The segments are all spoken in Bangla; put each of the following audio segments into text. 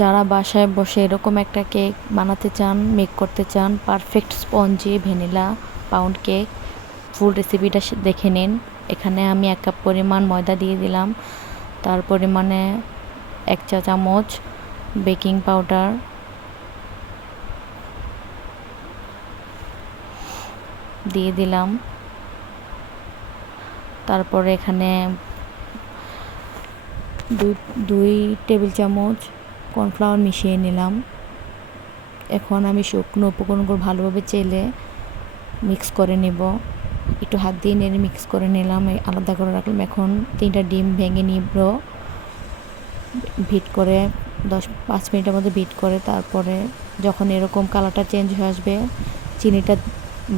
যারা বাসায় বসে এরকম একটা কেক বানাতে চান, মেক করতে চান, perfect spongy vanilla pound cake, full রেসিপিটা দেখে নিন। এখানে আমি 1 কাপ পরিমাণ ময়দা দিয়ে দিলাম, তার পরিমাণে 1 চা চামচ বেকিং পাউডার, দিয়ে দিলাম। তারপরে এখানে 2 টেবিল চামচ কর্নফ্লাওয়ার মিশিয়ে নিলাম। এখন আমি শুকনো উপকরণগুলো ভালোভাবে চেলে মিক্স করে নেব। একটু হাত দিয়ে নেড়ে মিক্স করে নিলাম, আলাদা করে রাখলাম। এখন 3টা ডিম ভেঙে নিব, বিট করে 5 মিনিটের মধ্যে বিট করে, তারপরে যখন এরকম কালারটা চেঞ্জ হয়ে আসবে, চিনিটা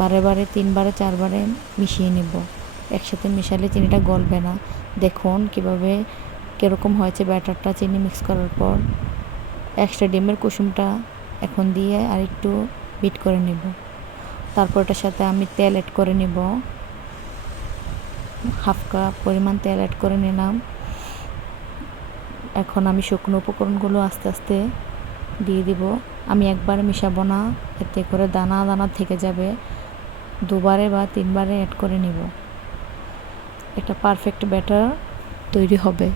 বারে বারে 3 বারে 4 বারে মিশিয়ে নেব। একসাথে মিশালে চিনিটা গলবে না। দেখুন কীভাবে কীরকম হয়েছে ব্যাটারটা চিনি মিক্স করার পর। এক্সট্রা ডিমের কুসুমটা এখন দিয়ে আর একটু বিট করে নেব। তারপর এটার সাথে আমি তেল অ্যাড করে নেব, 1/2 কাপ পরিমাণ তেল অ্যাড করে নিলাম। এখন আমি শুকনো উপকরণগুলো আস্তে আস্তে দিয়ে দিব। আমি একবারে মিশাবো না, এতে করে দানা দানা থেকে যাবে। 2 বারে বা 3 বারে অ্যাড করে নিব। একটা পারফেক্ট ব্যাটার তৈরি হবে।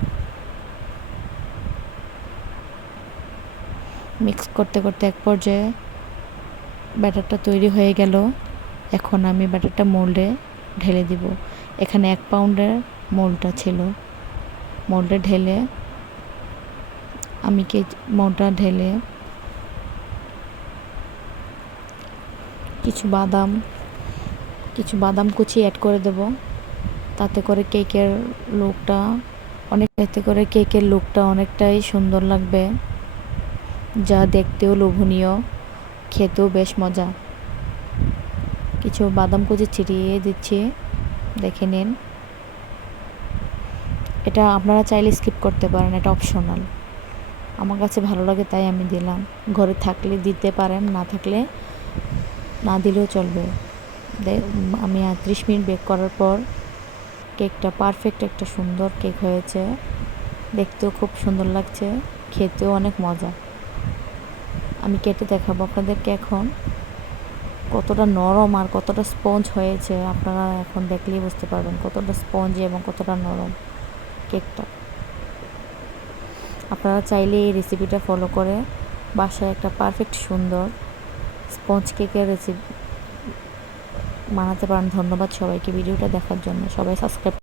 মিক্স করতে করতে এক পর্যায়ে ব্যাটারটা তৈরি হয়ে গেল। এখন আমি ব্যাটারটা মোল্ডে ঢেলে দিব। এখানে 1 পাউন্ডের মোল্ডটা ছিল। মোল্ডে ঢেলে আমি মোল্ডটা ঢেলে কিছু বাদাম কুচি অ্যাড করে দেব। এতে করে কেকের লুকটা অনেকটাই সুন্দর লাগবে, যা দেখতেও লোভনীয়, খেতেও বেশ মজা। কিছু বাদাম কুচি ছিটিয়ে দিচ্ছি, দেখে নিন। এটা আপনারা চাইলে স্কিপ করতে পারেন, এটা অপশনাল। আমার কাছে ভালো লাগে তাই আমি দিলাম। ঘরে থাকলে দিতে পারেন, না থাকলে না দিলেও চলবে। আমি 30 মিনিট বেক করার পর কেকটা পারফেক্ট একটা সুন্দর কেক হয়েছে। দেখতেও খুব সুন্দর লাগছে, খেতেও অনেক মজা। আমি কেটে দেখাবো আপনাদেরকে এখন কতটা নরম আর কতটা স্পঞ্জ হয়েছে। আপনারা এখন দেখলেই বুঝতে পারবেন কতটা স্পঞ্জি এবং কতটা নরম কেকটা। আপনারা চাইলে এই রেসিপিটা ফলো করে বাসায় একটা পারফেক্ট সুন্দর স্পঞ্জ কেকের রেসিপি বানাতে পারেন। ধন্যবাদ সবাইকে ভিডিওটা দেখার জন্য। সবাই সাবস্ক্রাইব